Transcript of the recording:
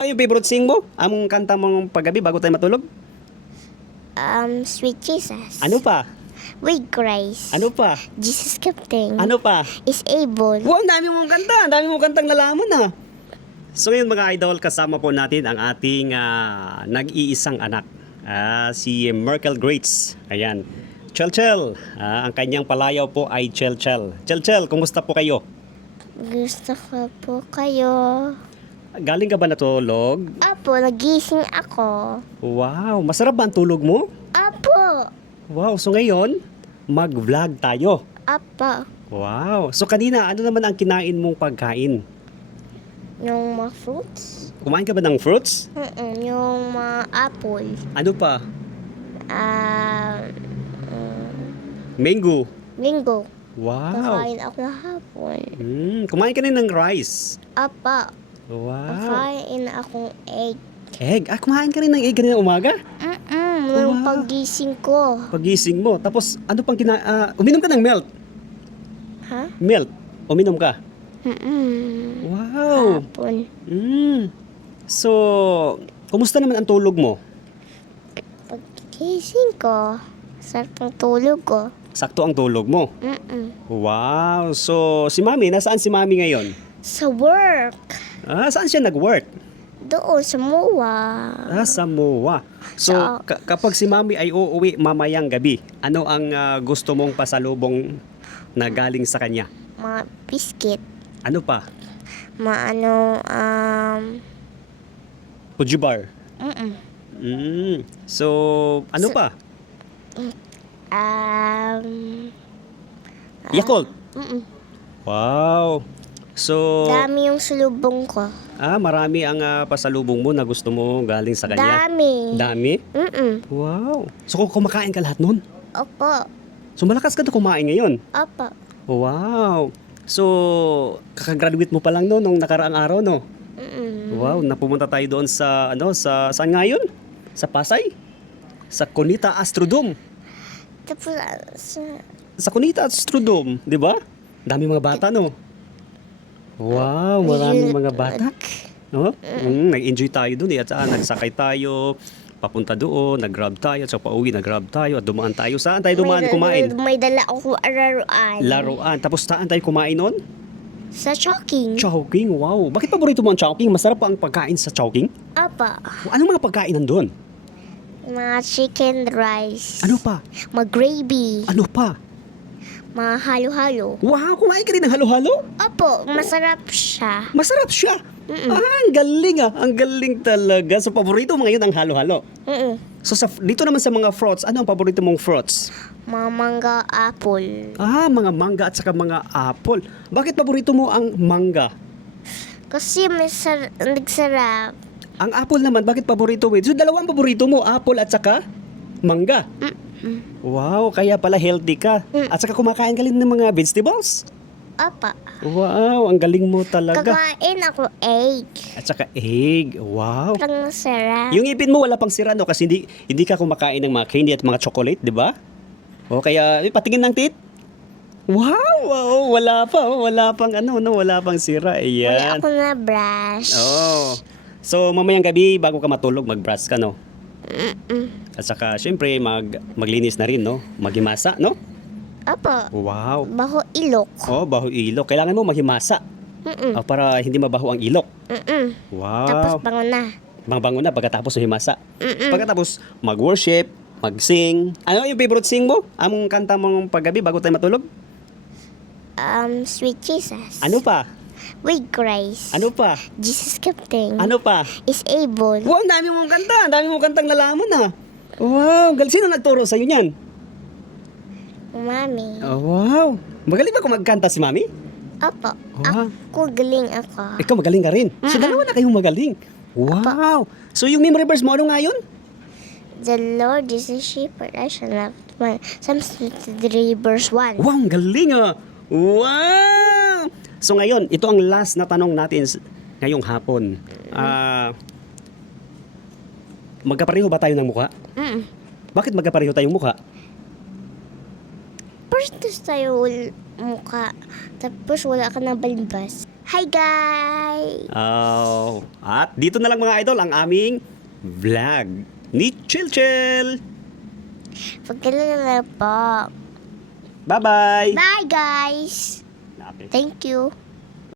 Ano yung favorite sing mo? Among kanta mong paggabi bago tayo matulog? Um, Sweet Jesus. Ano pa? With grace. Ano pa? Jesus Captain. Ano pa? Is able. Wow, ang dami mong kanta. Ang dami mong kantang nalaman ha. So ngayon mga idol, kasama po natin ang ating ah, nag-iisang anak. Ah, si Merkel Greats. Ayan. Chelchel. Ah, ang kanyang palayaw po ay Chelchel. Chelchel, kumusta po kayo? Gusto ko po kayo. Galing ka ba natulog? Apo, nagising ako. Wow, masarap ba ang tulog mo? Apo. Wow, so ngayon, mag-vlog tayo. Apo. Wow. So kanina, ano naman ang kinain mong pagkain? Yung mga fruits. Kumain ka ba ng fruits? Mm-mm, yung mga apple. Ano pa? Ah, um, Mango. linggo. Wow. Kakain ako ng hapon. Mm, kumain ka rin ng rice. Apa. Wow. Kakain akong egg. Egg. Ah, kumain ka rin ng egg kanina umaga? Mm-mm, nung Wow. pagising ko. Pagising mo. Tapos, ano pang kina... ah, uminom ka ng milk. Ha? Milk. Uminom ka. Mm-mm. Wow. Hapon. Mm. So, kumusta naman ang tulog mo? Pagising ko, sarap ng tulog ko. Sakto ang tulog mo. Mm-mm. Wow. So, si Mami, nasaan si Mami ngayon? Sa work, Ah, saan siya nag-work? doon sa MOA. Ah, sa MOA. So, Sa- ka- kapag si Mami ay uuwi mamayang gabi, ano ang ah, gusto mong pasalubong na galing sa kanya? Mga biscuit. Ano pa? Mga ano, um, Pujibar. mm Mm. So, ano Sa- pa? um, Yakult. mm Wow. So, Dami yung sulubong ko. ah, marami ang ah, pasalubong mo na gusto mo galing sa kanya. Dami. Dami? Mm-mm. Wow. So, kung kumakain ka lahat nun? Opo. So, malakas ka na kumain ngayon? Opo. Wow. So, kakagraduate mo pa lang no nung nakaraang araw no? Mm-mm. Wow, napumunta tayo doon sa ano sa saan nga yun? Sa Pasay? Sa Conita Astrodome. Tapos, ah, sa, Sa Conita Astrodome, 'di ba? Dami mga bata no. Wow, maraming mga bata. No? Mm, nag-enjoy tayo doon eh. At saan, nagsakay tayo, papunta doon, nag-grab tayo, at sa pauwi, nag-grab tayo, at dumaan tayo. Saan tayo dumaan may, kumain? May dala akong araruan. Laruan. Tapos saan tayo kumain noon? Sa Chowking. Chowking, wow. Bakit paborito mo ang Chowking? Masarap pa ang pagkain sa Chowking? Apa. Anong mga pagkain nandun? Mga chicken rice. Ano pa? Mga gravy. Ano pa? Mga halo-halo. Wow, kumain ka rin ng halo-halo? Opo, masarap siya. Masarap siya. Mm-mm. Ah, ang galing ah. Ang galing talaga. So, paborito mo ngayon ang halo-halo. Mm-mm. So, sa, dito naman sa mga fruits, ano ang paborito mong fruits? Mga mangga apple. Ah, mga mangga at saka mga apple. Bakit paborito mo ang mangga? Kasi may sar- nagsarap. Ang apple naman, bakit paborito mo? So, dalawang paborito mo, apple at saka mangga. Wow, kaya pala healthy ka. Mm. At saka kumakain ka rin ng mga vegetables. Apa. Wow, ang galing mo talaga. Kakain ako egg. At saka egg. Wow. Parang sarap. Yung ipin mo wala pang sira no kasi hindi hindi ka kumakain ng mga candy at mga chocolate, 'di ba? O kaya eh, patingin ng tit. Wow, wow, wala pa, oh, wala pang ano, no, wala pang sira. Wala Ayan. ako na brush. Oh. So mamayang gabi bago ka matulog, mag-brush ka no. At saka syempre mag maglinis na rin no, maghimasa, no? Apa. Wow. Baho ilok. Oh, baho ilok. Kailangan mo maghimasa Mm-mm. ah, para hindi mabaho ang ilok. Mm-mm. Wow. Tapos bango na. Mangbango na pagkatapos ng himasa. Mm-mm. Pagkatapos mag-worship, mag-sing. Ano yung favorite sing mo? Among kanta mong paggabi bago tayo matulog? Um, Sweet Jesus. Ano pa? With grace. Ano pa? Jesus Captain. Ano pa? Is able. Wow, ang dami mong kanta. Ang dami mong kantang nalaman ha. Wow, gal sino nagturo sa'yo niyan? Mami. Oh, wow. Magaling ba kung magkanta si Mami? Opo. Wow. Ako galing ako. Ikaw magaling ka rin. So, dalawa na kayong magaling. Wow. So, yung memory verse mo, ano nga yun? The Lord is a shepherd, I shall not want. Psalms 23 verse 1. Wow, ang galing ah. Wow! So ngayon, ito ang last na tanong natin ngayong hapon. Ah, magkapareho ba tayo ng mukha? Mm. Bakit magkapareho tayong mukha? First tayo mukha, tapos wala ka na balbas. Hi guys! Oh, at dito na lang mga idol ang aming vlog ni Chilchil. Pagkailan na po. Bye-bye. Bye guys! Thank you.